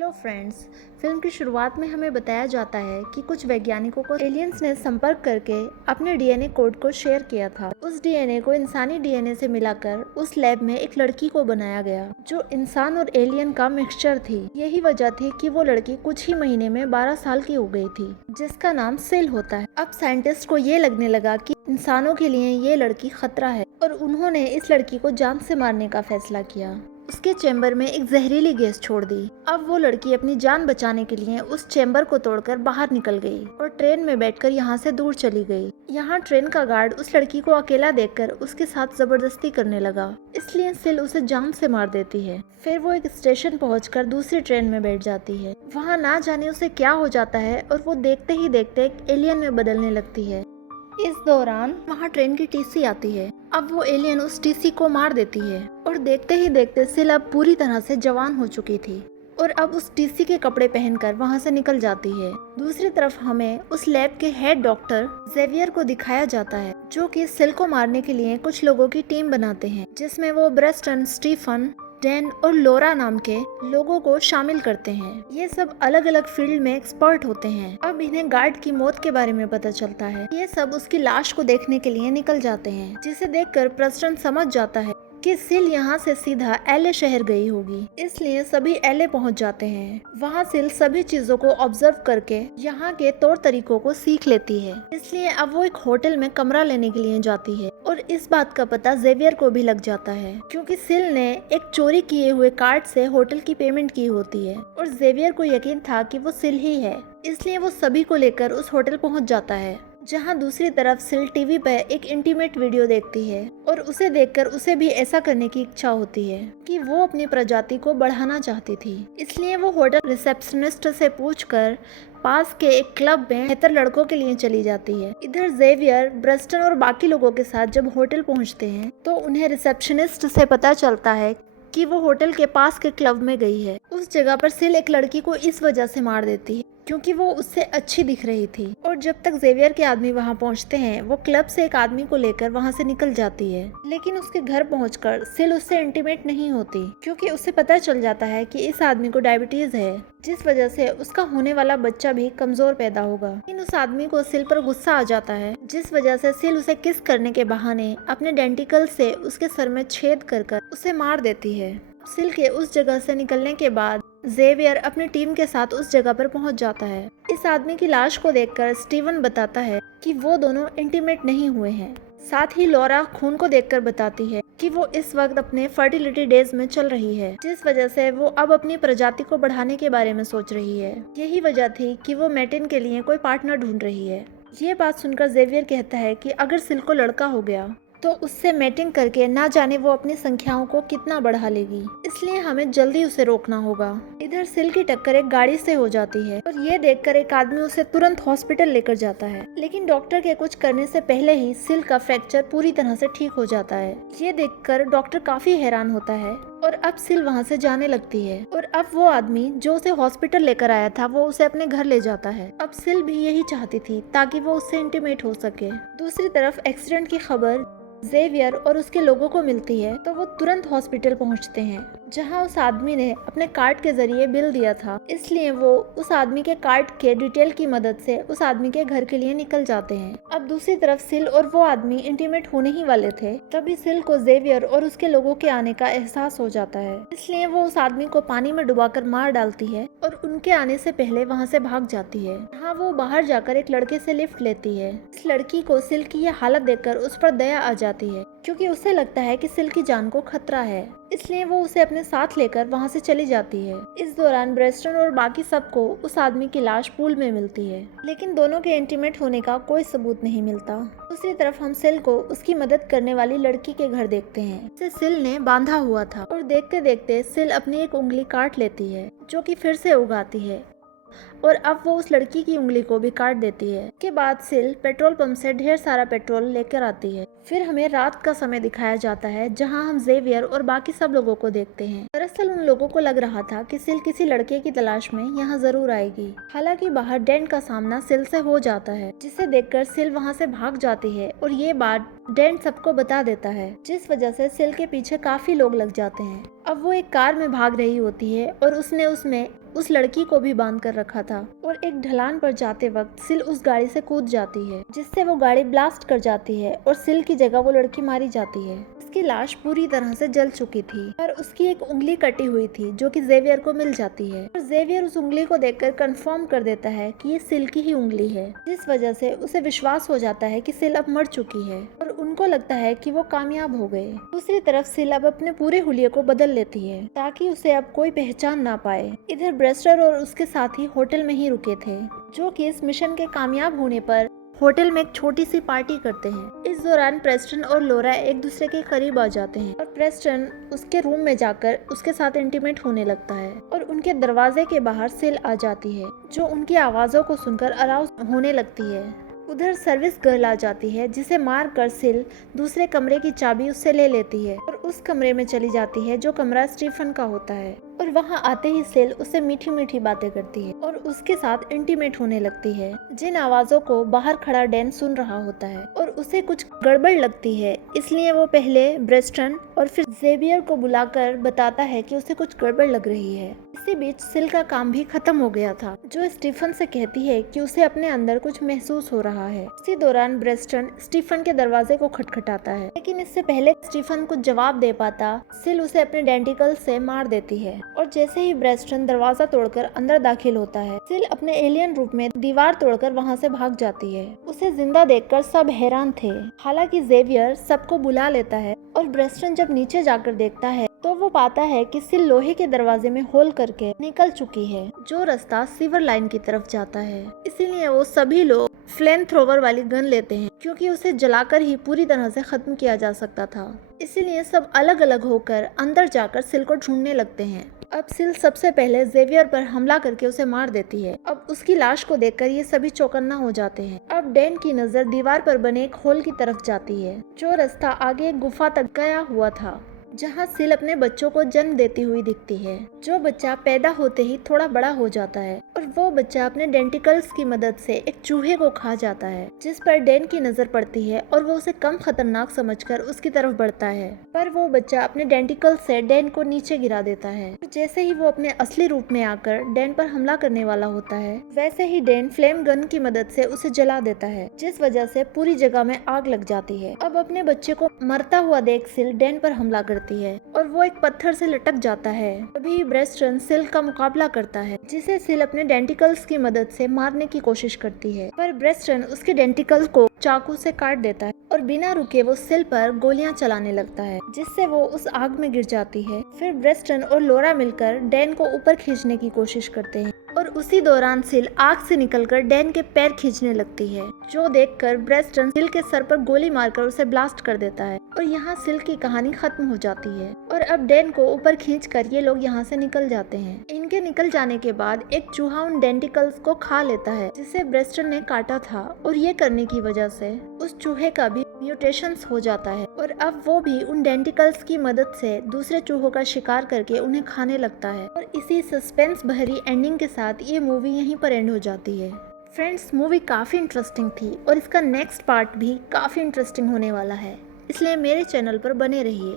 Hello friends. Film की शुरुआत में हमें बताया जाता है कि कुछ वैज्ञानिकों को एलियंस ने संपर्क करके अपने डीएनए कोड को शेयर किया था। उस डीएनए को इंसानी डीएनए से मिलाकर उस लैब में एक लड़की को बनाया गया जो इंसान और एलियन का मिक्सचर थी। यही वजह थी कि वो लड़की कुछ ही महीने में 12 साल की हो गई थी, जिसका नाम सिल होता है। अब साइंटिस्ट को ये लगने लगा कि इंसानों के लिए ये लड़की खतरा है और उन्होंने इस लड़की को जान से मारने का फैसला किया। उसके चैम्बर में एक जहरीली गैस छोड़ दी। अब वो लड़की अपनी जान बचाने के लिए उस चैम्बर को तोड़कर बाहर निकल गई और ट्रेन में बैठकर यहाँ से दूर चली गई। यहाँ ट्रेन का गार्ड उस लड़की को अकेला देखकर उसके साथ जबरदस्ती करने लगा, इसलिए सिल उसे जान से मार देती है। फिर वो एक स्टेशन पहुंचकर दूसरी ट्रेन में बैठ जाती है। वहाँ ना जाने उसे क्या हो जाता है और वो देखते ही देखते एक एलियन में बदलने लगती है। इस दौरान वहाँ ट्रेन की टीसी आती है। अब वो एलियन उस टीसी को मार देती है और देखते ही देखते सिल अब पूरी तरह से जवान हो चुकी थी और अब उस टीसी के कपड़े पहनकर वहाँ से निकल जाती है। दूसरी तरफ हमें उस लैब के हेड डॉक्टर जेवियर को दिखाया जाता है, जो कि सिल को मारने के लिए कुछ लोगों की टीम बनाते हैं, जिसमें वो ब्रेस्टन, स्टीफन, डैन और लोरा नाम के लोगों को शामिल करते हैं। ये सब अलग अलग फील्ड में एक्सपर्ट होते हैं। अब इन्हें गार्ड की मौत के बारे में पता चलता है। ये सब उसकी लाश को देखने के लिए निकल जाते हैं, जिसे देखकर प्रेस्टन समझ जाता है कि सिल यहाँ से सीधा एलए शहर गई होगी, इसलिए सभी एलए पहुँच जाते हैं। वहाँ सिल सभी चीजों को ऑब्जर्व करके यहाँ के तौर तरीकों को सीख लेती है, इसलिए अब वो एक होटल में कमरा लेने के लिए जाती है और इस बात का पता जेवियर को भी लग जाता है, क्योंकि सिल ने एक चोरी किए हुए कार्ड से होटल की पेमेंट की होती है और जेवियर को यकीन था कि वो सिल ही है, इसलिए वो सभी को लेकर उस होटल पहुँच जाता है। जहाँ दूसरी तरफ सिल टीवी पर एक इंटीमेट वीडियो देखती है और उसे देखकर उसे भी ऐसा करने की इच्छा होती है कि वो अपनी प्रजाति को बढ़ाना चाहती थी। इसलिए वो होटल रिसेप्शनिस्ट से पूछकर पास के एक क्लब में बेहतर लड़कों के लिए चली जाती है। इधर जेवियर, ब्रेस्टन और बाकी लोगों के साथ जब होटल पहुंचते हैं तो उन्हें रिसेप्शनिस्ट से पता चलता है कि वो होटल के पास के क्लब में गई है। उस जगह पर सिल एक लड़की को इस वजह से मार देती है क्योंकि वो उससे अच्छी दिख रही थी। और जब तक जेवियर के आदमी वहाँ पहुँचते हैं, वो क्लब से एक आदमी को लेकर वहाँ से निकल जाती है, लेकिन उसके घर पहुँचकर सिल उससे इंटीमेट नहीं होती, क्योंकि उसे पता चल जाता है कि इस आदमी को डायबिटीज है, जिस वजह से उसका होने वाला बच्चा भी कमजोर पैदा होगा। लेकिन उस आदमी को सिल पर गुस्सा आ जाता है, जिस वजह से सिल उसे किस करने के बहाने अपने डेंटिकल से उसके सर में छेद कर उसे मार देती है। सिल के उस जगह से निकलने के बाद जेवियर अपनी टीम के साथ उस जगह पर पहुंच जाता है। इस आदमी की लाश को देखकर स्टीवन बताता है कि वो दोनों इंटीमेट नहीं हुए हैं। साथ ही लोरा खून को देखकर बताती है कि वो इस वक्त अपने फर्टिलिटी डेज में चल रही है, जिस वजह से वो अब अपनी प्रजाति को बढ़ाने के बारे में सोच रही है। यही वजह थी कि वो मैटिन के लिए कोई पार्टनर ढूंढ रही है। ये बात सुनकर जेवियर कहता है कि अगर सिल को लड़का हो गया तो उससे मैटिंग करके ना जाने वो अपनी संख्याओं को कितना बढ़ा लेगी, इसलिए हमें जल्दी उसे रोकना होगा। इधर सिल की टक्कर एक गाड़ी से हो जाती है और ये देखकर एक आदमी उसे तुरंत हॉस्पिटल लेकर जाता है, लेकिन डॉक्टर के कुछ करने से पहले ही सिल का फ्रैक्चर पूरी तरह से ठीक हो जाता है। ये देखकर डॉक्टर काफी हैरान होता है और अब सिल वहाँ से जाने लगती है और अब वो आदमी जो उसे हॉस्पिटल लेकर आया था वो उसे अपने घर ले जाता है। अब सिल भी यही चाहती थी ताकि वो उससे इंटीमेट हो सके। दूसरी तरफ एक्सीडेंट की खबर जेवियर और उसके लोगों को मिलती है तो वो तुरंत हॉस्पिटल पहुंचते हैं, जहां उस आदमी ने अपने कार्ड के जरिए बिल दिया था, इसलिए वो उस आदमी के कार्ड के डिटेल की मदद से उस आदमी के घर के लिए निकल जाते हैं। अब दूसरी तरफ सिल और वो आदमी इंटीमेट होने ही वाले थे, तभी सिल को जेवियर और उसके लोगों के आने का एहसास हो जाता है, इसलिए वो उस आदमी को पानी में डुबाकर मार डालती है और उनके आने से पहले वहाँ से भाग जाती है। यहाँ वो बाहर जाकर एक लड़के से लिफ्ट लेती है। इस लड़की को सिल की यह हालत देखकर उस पर दया आ जाती है, क्योंकि उसे लगता है कि सिल की जान को खतरा है, इसलिए वो उसे अपने साथ लेकर वहाँ से चली जाती है। इस दौरान ब्रेस्टन और बाकी सबको उस आदमी की लाश पूल में मिलती है, लेकिन दोनों के इंटीमेट होने का कोई सबूत नहीं मिलता। दूसरी तरफ हम सिल को उसकी मदद करने वाली लड़की के घर देखते हैं, जिसे सिल ने बांधा हुआ था और देखते देखते सिल अपनी एक उंगली काट लेती है, जो कि फिर से उगाती है और अब वो उस लड़की की उंगली को भी काट देती है। के बाद सिल पेट्रोल पंप से ढेर सारा पेट्रोल लेकर आती है। फिर हमें रात का समय दिखाया जाता है, जहां हम जेवियर और बाकी सब लोगों को देखते हैं। दरअसल उन लोगों को लग रहा था कि सिल किसी लड़के की तलाश में यहाँ जरूर आएगी। हालांकि बाहर डैन का सामना सिल से हो जाता है, जिसे देखकर सिल वहाँ से भाग जाती है और ये बात डैन सबको बता देता है, जिस वजह से सिल के पीछे काफी लोग लग जाते हैं। अब वो एक कार में भाग रही होती है और उसने उसमें उस लड़की को भी बांध कर रखा था और एक ढलान पर जाते वक्त सिल उस गाड़ी से कूद जाती है, जिससे वो गाड़ी ब्लास्ट कर जाती है और सिल की जगह वो लड़की मारी जाती है। उसकी लाश पूरी तरह से जल चुकी थी पर उसकी एक उंगली कटी हुई थी जो कि जेवियर को मिल जाती है और जेवियर उस उंगली को देखकर कंफर्म कर देता है कि ये सिल की ही उंगली है, जिस वजह से उसे विश्वास हो जाता है कि सिल अब मर चुकी है और उनको लगता है कि वो कामयाब हो गए। दूसरी तरफ सिल अब अपने पूरे हुलिये को बदल लेती है ताकि उसे अब कोई पहचान ना पाए। इधर ब्रेस्टर और उसके साथी होटल में ही रुके थे, जो कि इस मिशन के कामयाब होने पर होटल में एक छोटी सी पार्टी करते हैं। इस दौरान प्रेस्टन और लोरा एक दूसरे के करीब आ जाते हैं और प्रेस्टन उसके रूम में जाकर उसके साथ इंटीमेट होने लगता है और उनके दरवाजे के बाहर सिल आ जाती है, जो उनकी आवाज़ों को सुनकर अराउज होने लगती है। उधर सर्विस गर्ल आ जाती है, जिसे मार कर सिल दूसरे कमरे की चाबी उससे ले लेती है और उस कमरे में चली जाती है जो कमरा स्टीफन का होता है और वहाँ आते ही सिल उससे मीठी मीठी बातें करती है और उसके साथ इंटीमेट होने लगती है, जिन आवाज़ों को बाहर खड़ा डैन सुन रहा होता है और उसे कुछ गड़बड़ लगती है। इसलिए वो पहले ब्रेस्टन और फिर जेवियर को बुलाकर बताता है कि उसे कुछ गड़बड़ लग रही है। इसी बीच सिल का काम भी खत्म हो गया था, जो स्टीफन से कहती है कि उसे अपने अंदर कुछ महसूस हो रहा है। इसी दौरान ब्रेस्टन स्टीफन के दरवाजे को खटखटाता है, लेकिन इससे पहले स्टीफन कुछ जवाब दे पाता सिल उसे अपने डेंटिकल से मार देती है और जैसे ही ब्रेस्टन दरवाजा तोड़कर अंदर दाखिल होता है, सिल अपने एलियन रूप में दीवार तोड़कर वहाँ से भाग जाती है। उसे जिंदा देखकर सब हैरान थे। हालांकि जेवियर सबको बुला लेता है और ब्रेस्टन जब नीचे जाकर देखता है तो वो पाता है कि सिल लोहे के दरवाजे में होल करके निकल चुकी है, जो रास्ता सीवर लाइन की तरफ जाता है। इसीलिए वो सभी लोग फ्लेम थ्रोवर वाली गन लेते हैं, क्योंकि उसे जलाकर ही पूरी तरह से खत्म किया जा सकता था। इसीलिए सब अलग अलग होकर अंदर जाकर सिल को ढूंढने लगते हैं। अब सिल सबसे पहले जेवियर पर हमला करके उसे मार देती है। अब उसकी लाश को देखकर ये सभी चौकन्ना हो जाते हैं। अब डैन की नजर दीवार पर बने एक होल की तरफ जाती है, जो रास्ता आगे एक गुफा तक गया हुआ था, जहाँ सिल अपने बच्चों को जन्म देती हुई दिखती है। जो बच्चा पैदा होते ही थोड़ा बड़ा हो जाता है और वो बच्चा अपने डेंटिकल्स की मदद से एक चूहे को खा जाता है, जिस पर डैन की नजर पड़ती है और वो उसे कम खतरनाक समझकर उसकी तरफ बढ़ता है। पर वो बच्चा अपने डेंटिकल से डैन को नीचे गिरा देता है। जैसे ही वो अपने असली रूप में आकर डैन पर हमला करने वाला होता है, वैसे ही डैन फ्लेम गन की मदद से उसे जला देता है, जिस वजह से पूरी जगह में आग लग जाती है। अब अपने बच्चे को मरता हुआ देख सिल डैन पर हमला करती है और वो एक पत्थर से लटक जाता है। तभी ब्रेस्टन सिल का मुकाबला करता है, जिसे सिल अपने डेंटिकल्स की मदद से मारने की कोशिश करती है, पर ब्रेस्टन उसके डेंटिकल को चाकू से काट देता है और बिना रुके वो सिल पर गोलियां चलाने लगता है, जिससे वो उस आग में गिर जाती है। फिर ब्रेस्टन और लोरा मिलकर डैन को ऊपर खींचने की कोशिश करते हैं और उसी दौरान सिल आग से निकलकर डैन के पैर खींचने लगती है, जो देखकर ब्रेस्टन सिल के सर पर गोली मारकर उसे ब्लास्ट कर देता है और यहाँ सिल की कहानी खत्म हो जाती है। और अब डैन को ऊपर खींचकर ये लोग यहाँ से निकल जाते हैं। इनके निकल जाने के बाद एक चूहा उन डेंटिकल्स को खा लेता है, जिसे ब्रेस्टन ने काटा था, और ये करने की वजह से उस चूहे का भी म्यूटेशंस हो जाता है और अब वो भी उन डेंटिकल्स की मदद से दूसरे चूहों का शिकार करके उन्हें खाने लगता है। और इसी सस्पेंस भरी एंडिंग के साथ ये मूवी यहीं पर एंड हो जाती है। फ्रेंड्स, मूवी काफ़ी इंटरेस्टिंग थी और इसका नेक्स्ट पार्ट भी काफ़ी इंटरेस्टिंग होने वाला है, इसलिए मेरे चैनल पर बने रहिए।